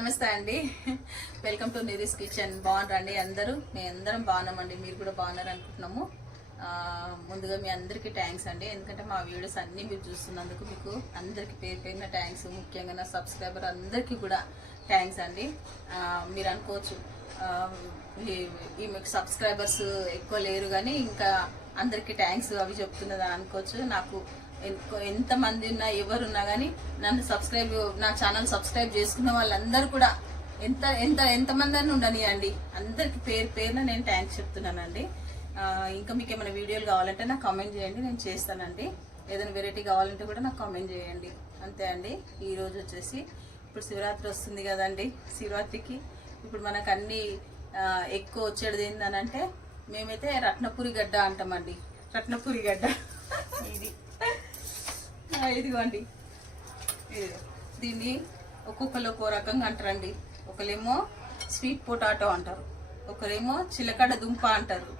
నమస్తే అండి. Welcome to Niree's kitchen. బాగున్నారండి అందరూ? మేము అందరం బాగున్నామండి. మీరు కూడా బాగున్నారు అనుకుంటున్నాము. ముందుగా మీ అందరికీ థ్యాంక్స్ అండి, ఎందుకంటే మా వీడియోస్ అన్నీ మీరు చూస్తున్నందుకు మీకు అందరికీ పేరు పేరున థ్యాంక్స్. ముఖ్యంగా నా సబ్స్క్రైబర్ అందరికీ కూడా థ్యాంక్స్ అండి. మీరు అనుకోవచ్చు మీకు సబ్స్క్రైబర్స్ ఎక్కువ లేరు కానీ ఇంకా అందరికీ థ్యాంక్స్ అవి చెప్తున్నదా అనుకోవచ్చు. నాకు ఎంతమంది ఉన్నా ఎవరున్నా కానీ నన్ను నా ఛానల్ సబ్స్క్రైబ్ చేసుకున్న వాళ్ళందరూ కూడా ఎంతమంది అని ఉండనియండి, అందరికి పేరు పేరున నేను థ్యాంక్స్ చెప్తున్నానండి. ఇంకా మీకు ఏమైనా వీడియోలు కావాలంటే నాకు కామెంట్ చేయండి, నేను చేస్తానండి. ఏదైనా వెరైటీ కావాలంటే కూడా నాకు కామెంట్ చేయండి. అంతే అండి. ఈరోజు వచ్చేసి ఇప్పుడు శివరాత్రి వస్తుంది కదండి. శివరాత్రికి ఇప్పుడు మనకు అన్ని ఎక్కువ వచ్చేది ఏంటనంటే మేమైతే రత్నపురి గడ్డ అంటామండి. రత్నపురి గడ్డ ఇదిగోండి. దీన్ని ఒక్కొక్కరు ఒక్కో రకంగా అంటారండి. ఒకరేమో స్వీట్ పొటాటో అంటారు, ఒకరేమో చిలకడ దుంప అంటారు,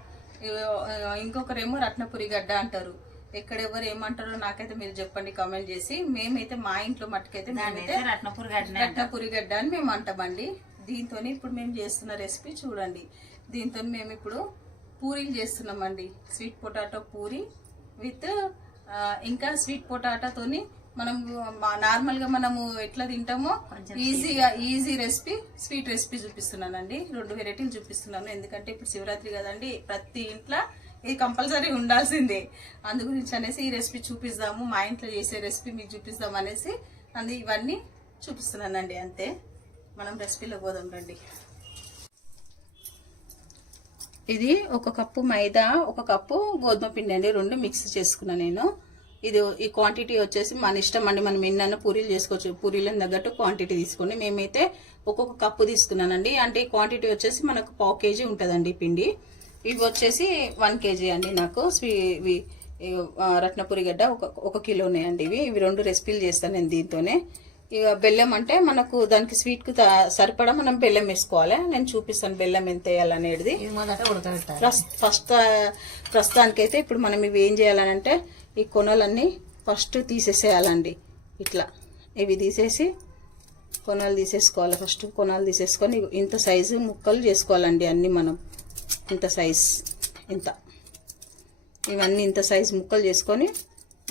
ఇంకొకరేమో రత్నపురి గడ్డ అంటారు. ఎక్కడెవరు ఏమంటారో నాకైతే మీరు చెప్పండి కామెంట్ చేసి. మేమైతే మా ఇంట్లో మట్టుకైతే మేమైతే రత్నపురి గడ్డ అని మేము అంటామండి. దీంతో ఇప్పుడు మేము చేస్తున్న రెసిపీ చూడండి. దీంతో మేము ఇప్పుడు పూరీలు చేస్తున్నామండి. స్వీట్ పొటాటో పూరి విత్ ఇంకా స్వీట్ పొటాటోతోని మనం నార్మల్గా మనము ఎట్లా తింటామో ఈజీ రెసిపీ, స్వీట్ రెసిపీ చూపిస్తున్నానండి. 2 వెరైటీలు చూపిస్తున్నాను, ఎందుకంటే ఇప్పుడు శివరాత్రి కదండి. ప్రతి ఇంట్లో ఇది కంపల్సరీ ఉండాల్సిందే. అందు గురించి అనేసి ఈ రెసిపీ చూపిస్తాము, మా ఇంట్లో చేసే రెసిపీ మీకు చూపిస్తాం అనేసి ఇవన్నీ చూపిస్తున్నానండి. అంతే, మనం రెసిపీలో పోదాం రండి. ఇది 1 కప్పు మైదా, 1 కప్పు గోధుమ పిండి అండి, 2 మిక్స్ చేసుకున్నా నేను. ఈ క్వాంటిటీ వచ్చేసి మన ఇష్టం అండి. మనం ఎన్నైనా పూరీలు చేసుకోవచ్చు, పూరీలను తగ్గట్టు క్వాంటిటీ తీసుకోండి. మేమైతే 1 కప్పు తీసుకున్నానండి. అంటే ఈ క్వాంటిటీ వచ్చేసి మనకు 1/2 కేజీ ఉంటుందండి పిండి. ఇవి వచ్చేసి 1 కేజీ అండి. నాకు ఇవి రత్నపురి గడ్డ 1 కిలోనే అండి. ఇవి 2 రెసిపీలు చేస్తాను నేను దీంతోనే. ఇక బెల్లం అంటే మనకు దానికి స్వీట్కు సరిపడా మనం బెల్లం వేసుకోవాలి. నేను చూపిస్తాను బెల్లం ఎంత వేయాలనేది. ప్రస్తుతానికైతే ఇప్పుడు మనం ఇవి ఏం చేయాలనంటే ఈ కొనలన్నీ ఫస్ట్ తీసేసేయాలండి. ఇట్లా ఇవి తీసేసి కొనలు తీసేసుకోవాలి. ఫస్ట్ కొనలు తీసేసుకొని ఇంత సైజు ముక్కలు చేసుకోవాలండి. అన్నీ మనం ఇంత సైజ్ ఇవన్నీ ఇంత సైజు ముక్కలు చేసుకొని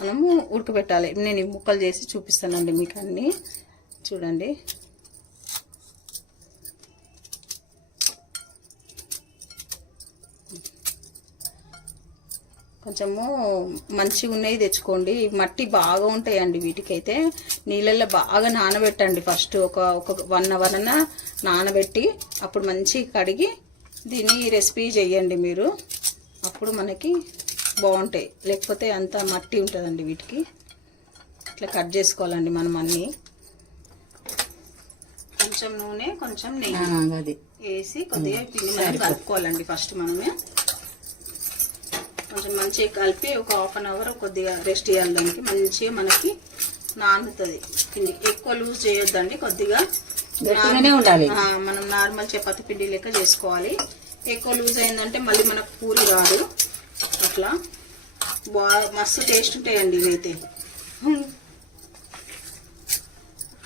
మనము ఉడకబెట్టాలి. నేను ఈ ముక్కలు చేసి చూపిస్తానండి మీకు అన్నీ. చూడండి, కొంచెము మంచిగా ఉన్నాయి తెచ్చుకోండి. మట్టి బాగా ఉంటాయండి వీటికైతే. నీళ్ళల్లో బాగా నానబెట్టండి. ఫస్ట్ ఒక 1 అవర్ అన్న నానబెట్టి అప్పుడు మంచిగా కడిగి దీన్ని రెసిపీ చేయండి మీరు. అప్పుడు మనకి బాగుంటాయి. లేకపోతే అంత మట్టి ఉంటుందండి వీటికి. ఇట్లా కట్ చేసుకోవాలండి మనం అన్నీ. కొంచెం నూనె, కొంచెం నెయ్యి వేసి కొద్దిగా పిండి కలుపుకోవాలండి. ఫస్ట్ మనమే కొంచెం మంచిగా కలిపి ఒక 1/2 అవర్ కొద్దిగా రెస్ట్ చేయాలి. దానికి మంచిగా మనకి నానుతుంది పిండి. ఎక్కువ లూజ్ చేయొద్దండి, కొద్దిగా ఉండాలి. మనం నార్మల్ చపాతీ పిండి లెక్క చేసుకోవాలి. ఎక్కువ లూజ్ అయిందంటే మళ్ళీ మనకు పూరి రాదు. అట్లా బాగా మస్తు టేస్ట్ ఉంటాయండి ఇవైతే.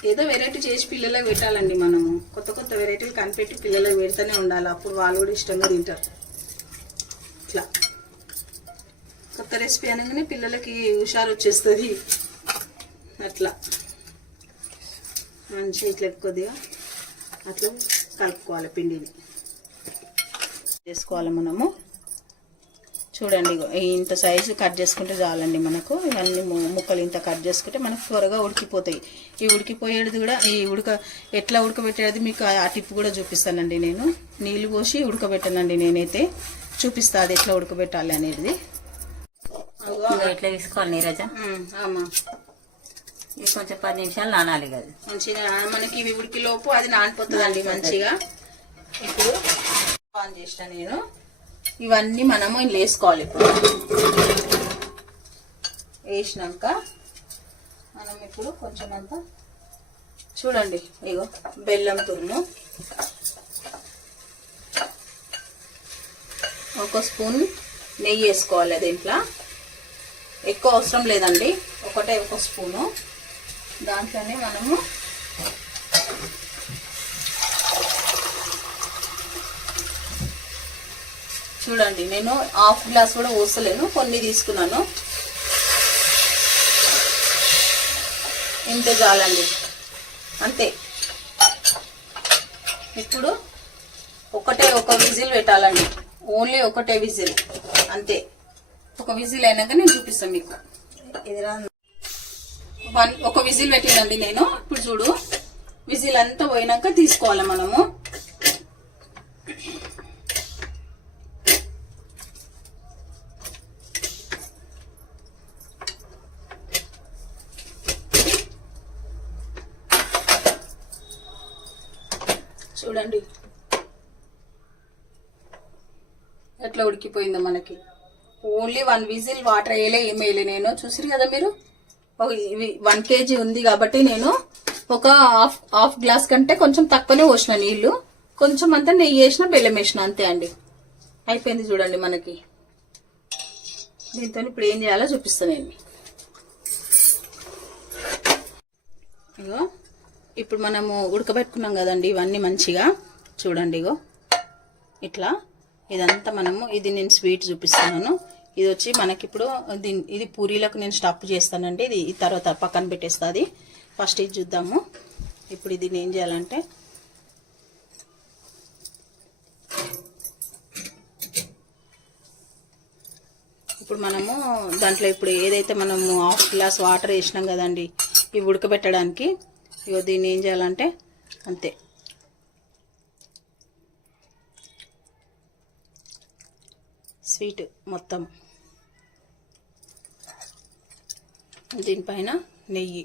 ఏదో వెరైటీ చేసి పిల్లలకు పెట్టాలండి. మనము కొత్త వెరైటీలు కనిపెట్టి పిల్లలకు పెడితేనే ఉండాలి. అప్పుడు వాళ్ళు కూడా ఇష్టంగా తింటారు. ఇట్లా కొత్త రెసిపీ అనగానే పిల్లలకి హుషారు వచ్చేస్తుంది. అట్లా మంచిగా ఇట్లా కొద్దిగా అట్లా కలుపుకోవాలి. పిండిని చేసుకోవాలి మనము. చూడండి, ఇంత సైజు కట్ చేసుకుంటే చాలండి మనకు. ఇవన్నీ ముక్కలు ఇంత కట్ చేసుకుంటే మనకు త్వరగా ఉడికిపోతాయి. ఈ ఉడికిపోయేది కూడా ఎట్లా ఉడకబెట్టేది మీకు ఆ టిప్ కూడా చూపిస్తానండి. నేను నీళ్ళు పోసి ఉడకబెట్టానండి. నేనైతే చూపిస్తా అది ఎట్లా ఉడకబెట్టాలి అనేది. ఎట్లా తీసుకోవాలి నీరజ? ఇది కొంచెం 10 నిమిషాలు నానాలి కదా. మంచిగా మనకి ఇవి ఉడికిలోపు అది నానిపోతుందండి మంచిగా. ఇప్పుడు ఆన్ చేస్తా నేను. ఇవన్నీ మనము ఇంట్లో వేసుకోవాలి. ఇప్పుడు వేసినాక మనం ఇప్పుడు కొంచెం అంతా చూడండి, ఇగో బెల్లం తురుము 1 స్పూన్ నెయ్యి వేసుకోవాలి. దీంట్లో ఎక్కువ అవసరం లేదండి, 1 స్పూను. దాంట్లోనే మనము చూడండి నేను హాఫ్ గ్లాస్ కూడా పోసలేను, కొన్ని తీసుకున్నాను. ఇంతే చాలండి, అంతే. ఇప్పుడు ఒక విజిల్ పెట్టాలండి, ఓన్లీ ఒకటే విజిల్, అంతే. ఒక విజిల్ అయినాక నేను చూపిస్తాను మీకు. ఒక విజిల్ పెట్టినండి నేను. ఇప్పుడు చూడు, విజిల్ అంతా పోయినాక తీసుకోవాలి మనము. చూడండి ఎట్లా ఉడికిపోయిందో మనకి. ఓన్లీ 1 విజిల్, వాటర్ వేయలే, ఏం వేయలే నేను. చూసిరు కదా మీరు, 1 kg ఉంది కాబట్టి నేను ఒక హాఫ్ గ్లాస్ కంటే కొంచెం తక్కువనే పోసిన నీళ్లు, కొంచెం అంతా నెయ్యి వేసిన, బెల్లం వేసిన, అంతే అండి. అయిపోయింది చూడండి మనకి. దీంతో ఇప్పుడు ఏం చేయాలో చూపిస్తాను నేను. ఇగో ఇప్పుడు మనము ఉడకబెట్టుకున్నాం కదండి ఇవన్నీ మంచిగా. చూడండి ఇగో ఇట్లా ఇదంతా మనము, ఇది నేను స్వీట్ చూపిస్తున్నాను. ఇది వచ్చి మనకి ఇప్పుడు ఇది పూరీలకు నేను స్టఫ్ చేస్తానండి. ఇది తర్వాత పక్కన పెట్టేస్తుంది. ఫస్ట్ ఇది చూద్దాము. ఇప్పుడు ఇది ఏం చేయాలంటే, ఇప్పుడు మనము దాంట్లో ఇప్పుడు ఏదైతే మనము హాఫ్ గ్లాస్ వాటర్ వేసినాం కదండి ఇవి ఉడకబెట్టడానికి, ఇగో దీన్ని ఏం చేయాలంటే అంతే, స్వీట్ మొత్తం దీనిపైన నెయ్యి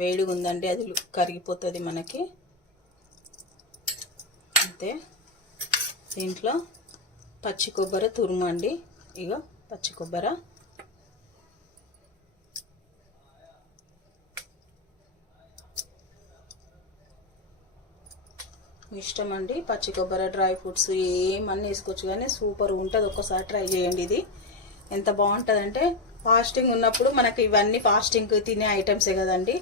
వేడిగా ఉందండి, అది కరిగిపోతుంది మనకి, అంతే. దీంట్లో పచ్చి కొబ్బరి తురుము అండి, ఇగో పచ్చి కొబ్బరి, ఇష్టం అండి. పచ్చి కొబ్బరి, డ్రై ఫ్రూట్స్ ఏమన్నీ వేసుకోవచ్చు, కానీ సూపర్ ఉంటుంది. ఒక్కసారి ట్రై చేయండి. ఇది ఎంత బాగుంటుంది అంటే, ఫాస్టింగ్ ఉన్నప్పుడు మనకి ఇవన్నీ ఫాస్టింగ్ తినే ఐటమ్సే కదండి,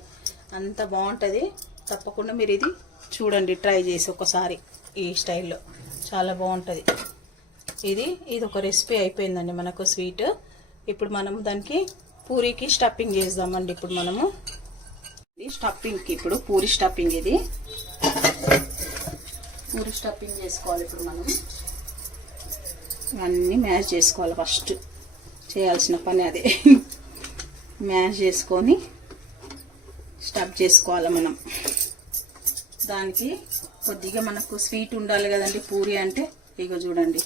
అంత బాగుంటుంది. తప్పకుండా మీరు ఇది చూడండి, ట్రై చేసి ఒకసారి ఈ స్టైల్లో, చాలా బాగుంటుంది. ఇది ఒక రెసిపీ అయిపోయిందండి మనకు స్వీట్. ఇప్పుడు మనం దానికి పూరీకి స్టఫింగ్ చేద్దామండి. ఇప్పుడు మనము ఇది స్టఫింగ్కి, ఇప్పుడు పూరి స్టఫింగ్, ఇది పూరి స్టఫింగ్ చేసుకోవాలి. ఇప్పుడు మనం అన్నీ మ్యాష్ చేసుకోవాలి. ఫస్ట్ చేయాల్సిన పని అదే, మ్యాష్ చేసుకొని స్టఫ్ చేసుకోవాలి మనం. దానికి కొద్దిగా మనకు స్వీట్ ఉండాలి కదండి పూరి అంటే. ఇగో చూడండి,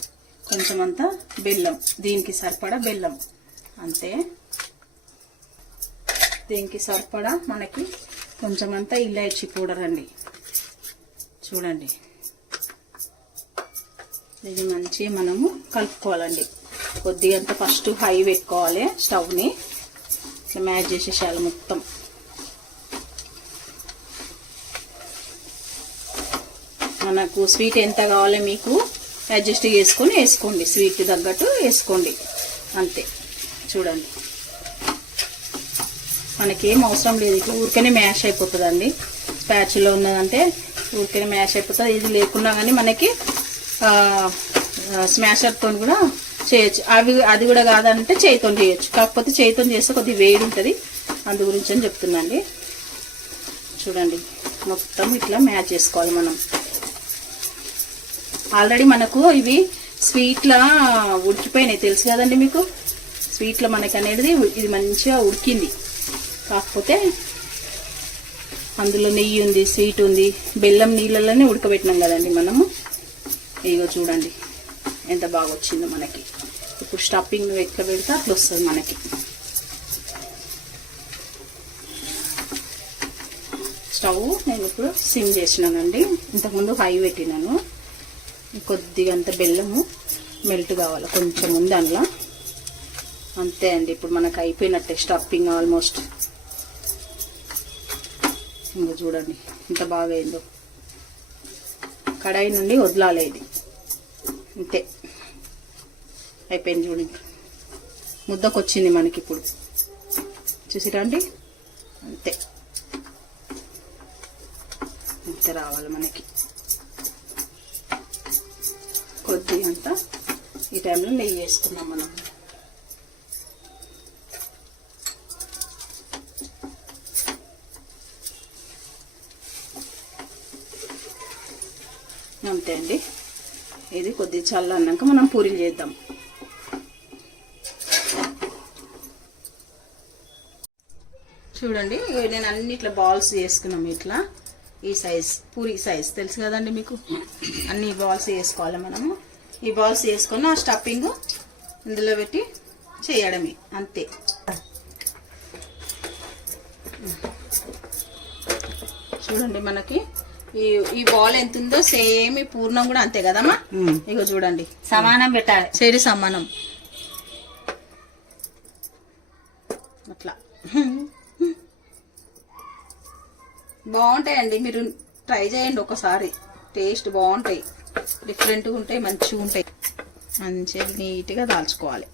కొంచెం అంతా బెల్లం, దీనికి సరిపడా బెల్లం, అంతే. దీనికి సరిపడా మనకి కొంచెం అంతా ఇలాచీ పౌడర్ అండి, చూడండి. ఇది మంచిగా మనము కలుపుకోవాలండి. కొద్దిగా అంతా ఫస్ట్ హై పెట్టుకోవాలి స్టవ్ని, ఇట్లా మ్యాష్ చేసేసాలి మొత్తం. మనకు స్వీట్ ఎంత కావాలో మీకు అడ్జస్ట్ చేసుకొని వేసుకోండి, స్వీట్ తగ్గట్టు వేసుకోండి, అంతే. చూడండి మనకేం అవసరం లేదు, ఇట్లా ఊరికనే మ్యాష్ అయిపోతుందండి. స్పాచ్లో ఉన్నదంటే ఊరికనే మ్యాష్ అయిపోతుంది. ఇది లేకున్నా కానీ మనకి స్మాషర్తో కూడా చేయొచ్చు. అది కూడా కాదంటే చేయితో చేయొచ్చు, కాకపోతే చేయితో చేస్తే కొద్దిగా వేడి ఉంటుంది, అందు గురించి అని చెప్తున్నాండి. చూడండి మొత్తం ఇట్లా మ్యాచ్ చేసుకోవాలి మనం. ఆల్రెడీ మనకు ఇవి స్వీట్లా ఉడికిపోయినాయి, తెలుసు కదండి మీకు. స్వీట్లో మనకి అనేది ఇది మంచిగా ఉడికింది, కాకపోతే అందులో నెయ్యి ఉంది, స్వీట్ ఉంది, బెల్లం నీళ్ళలోనే ఉడకబెట్టినాం కదండి మనము. ఇగో చూడండి ఎంత బాగా వచ్చిందో మనకి. ఇప్పుడు స్టఫింగ్ ఎక్కడ పెడితే అట్లా వస్తుంది మనకి. స్టవ్ నేను ఇప్పుడు సిమ్ చేసినానండి, ఇంతకుముందు హై పెట్టినాను. కొద్దిగా అంత బెల్లము మెల్ట్ కావాలి, కొంచెం ఉంది అందులో, అంతే అండి. ఇప్పుడు మనకు అయిపోయినట్టే స్టఫింగ్ ఆల్మోస్ట్. ఇంకా చూడండి ఎంత బాగా అయిందో. కడాయి నుండి వదలాలి ఇది, అంతే అయిపోయింది. చూడండి ముద్దకు వచ్చింది మనకి ఇప్పుడు, చూసిరండి, అంతే అంతే రావాలి మనకి. కొద్ది అంత ఈ టైంలో నెయ్యి వేసుకున్నాం మనం. అంతే అండి. ఇది కొద్దిగా చల్లన్నాక మనం పూరీలు చేద్దాం. చూడండి నేను అన్ని ఇట్లా బాల్స్ చేసుకున్నాం. ఇట్లా ఈ సైజ్ పూరీ సైజ్ తెలుసు కదండి మీకు. అన్ని బాల్స్ వేసుకోవాలి మనము. ఈ బాల్స్ వేసుకొని ఆ స్టఫింగ్ ఇందులో పెట్టి చేయడమే అంతే. చూడండి మనకి ఈ బాల్ ఎంత ఉందో సేమ్ ఈ పూర్ణం కూడా అంతే కదమ్మా. ఇగో చూడండి సమానం పెట్టాలి, సైడ్ సమానం అట్లా. బాగుంటాయండి, మీరు ట్రై చేయండి ఒకసారి. టేస్ట్ బాగుంటాయి, డిఫరెంట్గా ఉంటాయి, మంచిగా ఉంటాయి. మంచిగా నీట్గా దాల్చుకోవాలి.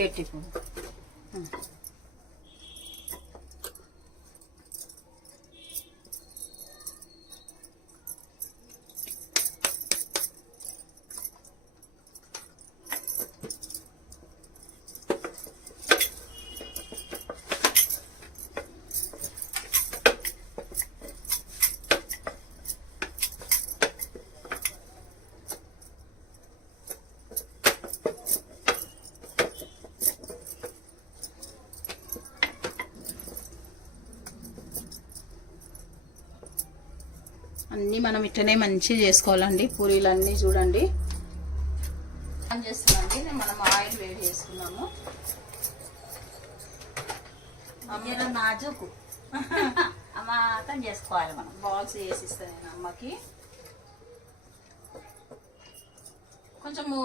పెట్టిపో. అన్నీ మనం ఇట్లనే మంచిగా చేసుకోవాలండి. పూరీలు అన్నీ చూడండి చేస్తున్నాండి. మనం ఆయిల్ వేడి చేసుకున్నాము. నాజుకు అమాతం చేసుకోవాలి మనం. బాల్స్ వేసిస్తాను నేను అమ్మకి. కొంచెము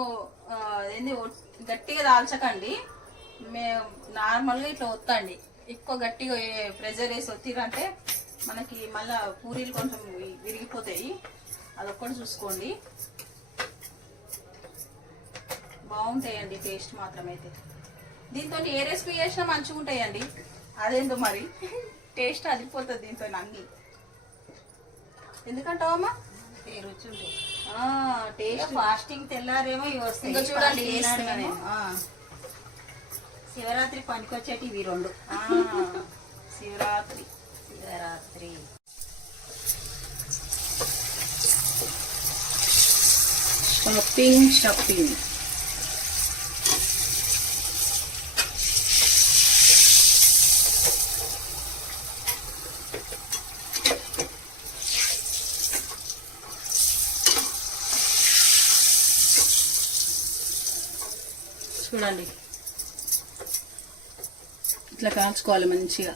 ఏంది గట్టిగా దాల్చకండి, నార్మల్గా ఇట్లా ఒత్తండి. ఎక్కువ గట్టిగా ప్రెజర్ వేసి ఒత్తిరంటే మనకి మళ్ళా పూరీలు కొంచెం విరిగిపోతాయి. అదొక్కటి చూసుకోండి. బాగుంటాయండి టేస్ట్ మాత్రం. అయితే దీంతో ఏ రెసిపీ చేసినా మంచిగా ఉంటాయండి. అదేందో మరి టేస్ట్ అదిపోతుంది దీంతో అన్ని. ఎందుకంటావమ్మా రుచి ఉంటాయి. టేస్ట్ ఫాస్టింగ్ తెల్లారేమో ఇవి వస్తాయి. ఇంకా చూడండి శివరాత్రి పనికొచ్చేటి ఇవి రెండు. శివరాత్రి స్టఫింగ్ చూడండి ఇట్లా కాల్చుకోవాలి మంచిగా.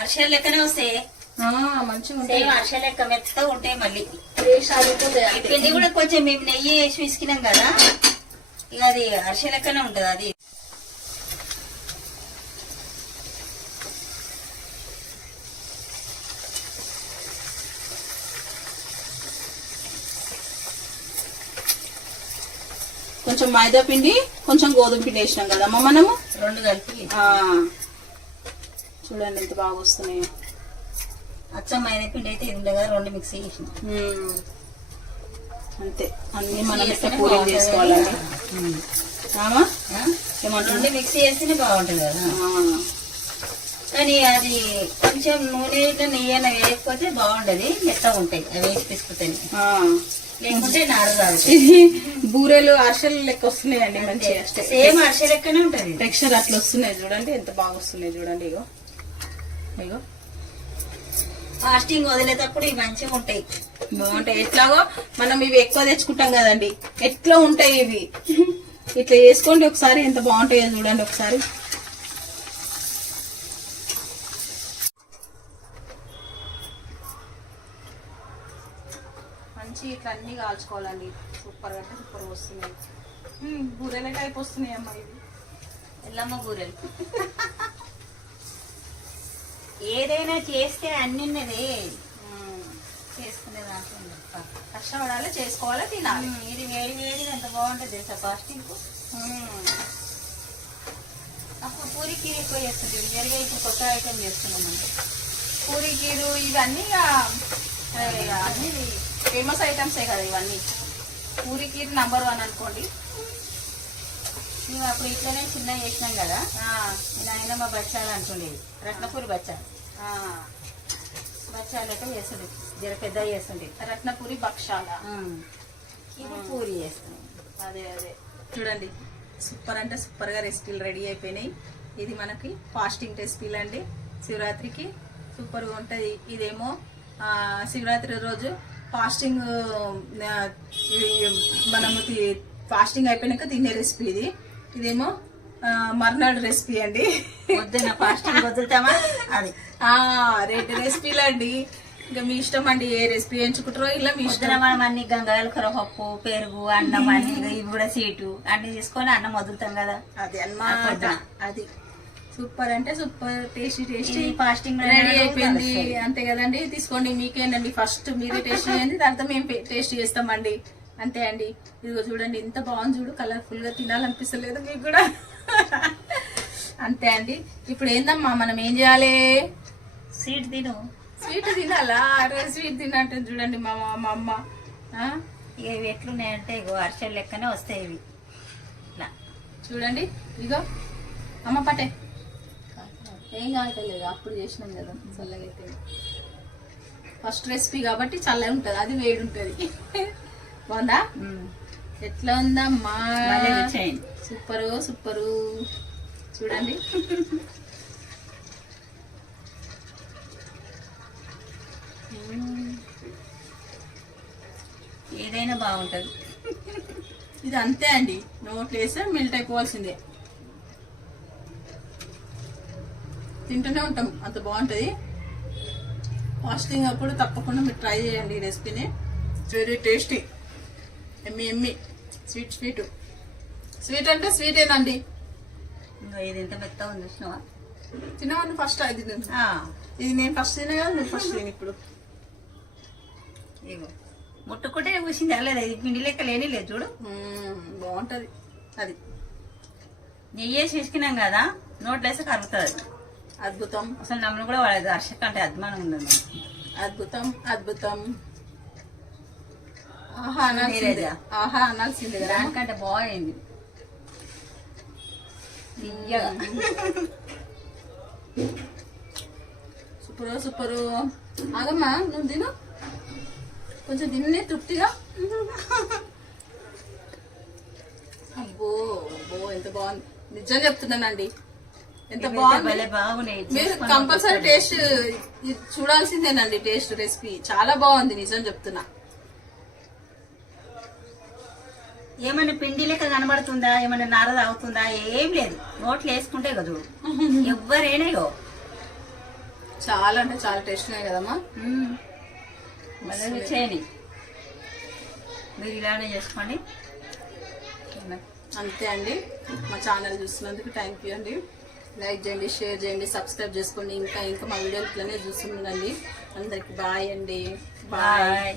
అరిసెలు లెక్కనే వస్తాయి, మంచిగా ఉంటాయి. అరిసెలు లెక్క మెత్తగా ఉంటాయి. మళ్ళీ టేస్ట్ పిండి కూడా కొంచెం మేము నెయ్యి వేసి విసికినాం కదా, ఇక అది అరిసెలు లెక్కనే ఉంటుంది. అది కొంచెం మైదా పిండి కొంచెం గోధుమ పిండి వేసినాం కదమ్మా మనము, రెండు కలిపి. చూడండి ఎంత బాగా వస్తున్నాయి. అచ్చం మైదా పిండి అయితే ఇది ఉండగా రెండు మిక్సీ చేసిన అంతే. అన్ని మనం పూరీలు చేసుకోవాలండి. రెండు మిక్సీ చేస్తేనే బాగుంటుంది కదా. కానీ అది కొంచెం నూనె నెయ్యి అయినా వేయకపోతే బాగుండదు, మెత్తగా ఉంటాయి అవి వేసి తీసుకుంటాయి. లేకుంటే నాడు కాదు. బూరెలు అరిసెలు లెక్క వస్తున్నాయండి మంచిగా. సేమ్ అరిసె లెక్కనే ఉంటది. టెక్స్చర్ అట్లా వస్తున్నాయి చూడండి, ఎంత బాగా వస్తున్నాయి చూడండి. ఇగో ఇగో ఫాస్టింగ్ వదిలేటప్పుడు ఇవి మంచిగా ఉంటాయి, బాగుంటాయి. ఎట్లాగో మనం ఇవి ఎక్కువ తెచ్చుకుంటాం కదండి, ఎట్లా ఉంటాయి ఇవి. ఇట్లా చేసుకోండి ఒకసారి, ఎంత బాగుంటాయో చూడండి ఒకసారి. మంచి ఇట్లా అన్ని కాల్చుకోవాలండి. సూపర్ అంటే సూపర్ వస్తున్నాయి. బూరెల టైప్ వస్తున్నాయి అమ్మా ఇవి. ఎల్లమ్మ బూరెలు. ఏదైనా చేస్తే అన్నిన్నది చేసుకునే దాంట్లో కష్టపడాలి, చేసుకోవాలి, తినాలి. ఇది వేడి వేడి ఎంత బాగుంటుంది తెలుసా ఫాస్టింగ్. అప్పుడు పూరి కీరు ఎక్కువ చేస్తుంటాం, జరిగే ఇప్పుడు కొత్త ఐటమ్ చేస్తున్నాం అంటే. పూరి కీరు ఇవన్నీ అన్ని ఫేమస్ ఐటమ్సే కదా ఇవన్నీ. పూరి కీరు నంబర్ 1 అనుకోండి. మేము అప్పుడు ఇట్లనే చిన్నగా చేసినాం కదా, ఆయన మా బచ్చాలు అంటుండేది, రత్నపూరి బచ్చాలు. బచ్చాలు అయితే చేస్తుండే, జర పెద్దగా చేస్తుండే. రత్నపూరి భక్షాల. ఇప్పుడు పూరి చేస్తున్నాం. అదే చూడండి, సూపర్ అంటే సూపర్గా రెసిపీలు రెడీ అయిపోయినాయి. ఇది మనకి ఫాస్టింగ్ రెసిపీలు అండి. శివరాత్రికి సూపర్గా ఉంటుంది. ఇదేమో శివరాత్రి రోజు ఫాస్టింగ్, మనము ఫాస్టింగ్ అయిపోయినాక తినే రెసిపీ ఇది. ఇదేమో మర్నాడు రెసిపీ అండి. పొద్దున్న ఫాస్టింగ్ వదులుతామా అది 2 రెసిపీలు అండి. ఇంకా మీ ఇష్టం అండి, ఏ రెసిపీ ఎంచుకుంటారో ఇలా మీ ఇష్టం. మనం అన్ని గంగాయలు కరపప్పు, పెరుగు, అన్నం అన్ని ఇవి కూడా సీటు అన్ని తీసుకొని అన్నం వదులుతాం కదా, అది అన్నమాట. అది సూపర్ అంటే సూపర్, టేస్టీ ఫాస్టింగ్ రెడీ అయిపోయింది. అంతే కదండి, తీసుకోండి. మీకేనండి, ఫస్ట్ మీరే టేస్ట్ చేయండి, దాంతో మేము టేస్ట్ చేస్తామండి. అంతే అండి. ఇదిగో చూడండి ఎంత బాగుంది, చూడు, కలర్ఫుల్ గా తినాలనిపిస్తలేదు మీకు కూడా? అంతే అండి. ఇప్పుడు ఏందమ్మా మనం ఏం చేయాలి? స్వీట్ తిను. స్వీట్ తినాలా? స్వీట్ తినంటే చూడండి మా అమ్మ. ఇవి ఎట్లున్నాయంటే ఇగో అరిసెలు లెక్కనే వస్తాయి ఇవి. ఇట్లా చూడండి, ఇగో అమ్మ పట్టే. ఏం కావట్లేదు, అప్పుడు చేసినాం కదా చల్లగా అయితే. ఫస్ట్ రెసిపీ కాబట్టి చల్లగా ఉంటుంది, అది వేడి ఉంటుంది. బాగుందా? ఎట్లా ఉందమ్మా? సూపరు చూడండి. ఏదైనా బాగుంటది. ఇది అంతే అండి, నోట్లో వేస్తే మెల్ట్ అయిపోవాల్సిందే. తింటూనే ఉంటాం, అంత బాగుంటుంది. ఫాస్టింగ్ అప్పుడు తప్పకుండా మీరు ట్రై చేయండి ఈ రెసిపీని. వెరీ టేస్టీ, ఎమ్మి స్వీట్ అంటే స్వీటేనండి. ఇది ఎంత మెత్తగా ఉంది చూసినావా? తినవండి ఫస్ట్. ఇది నేను ఫస్ట్ తినే కదా, నువ్వు ఫస్ట్ తిని. ఇప్పుడు ఇగో ముట్టుకుంటే కూసింది అలేదు, ఇది పిండి లెక్క లేని లేదు చూడు. బాగుంటది. అది నెయ్యి వేసి వేసుకున్నాం కదా, నోట్లో వేస్తే కరుగుతుంది. అద్భుతం. అసలు నమ్మను కూడా వాడేది, అర్షక్ అంటే అద్మానం ఉంది. అద్భుతం. ఆహా అనాల్సింది కదా, దానికంటే బాగుంది. సూపరు. ఆగమ్మా, నువ్వు తిను, కొంచెం తిన్నే తృప్తిగా. అబ్బో ఎంత బాగుంది, నిజం చెప్తున్నానండి, ఎంత బాగుంది. బాగున్నాయి, మీరు కంపల్సరీ టేస్ట్ చూడాల్సిందేనండి. టేస్ట్ రెసిపీ చాలా బాగుంది, నిజం చెప్తున్నా. ఏమైనా పిండి లెక్క కనబడుతుందా, ఏమైనా నార తాగుతుందా? ఏం లేదు, నోట్లు వేసుకుంటే కదా చూడు, ఎవరైనా చాలా అంటే చాలా టేస్ట్ ఉన్నాయి కదమ్మా. మళ్ళీ చేయని మీరు ఇలానే చేసుకోండి. అంతే అండి. మా ఛానల్ చూస్తున్నందుకు థ్యాంక్ యూ అండి. లైక్ చేయండి, షేర్ చేయండి, సబ్స్క్రైబ్ చేసుకోండి. ఇంకా మా వీడియోలు ఇట్లనే చూస్తుండండి. అందరికి బాయ్ అండి. బాయ్.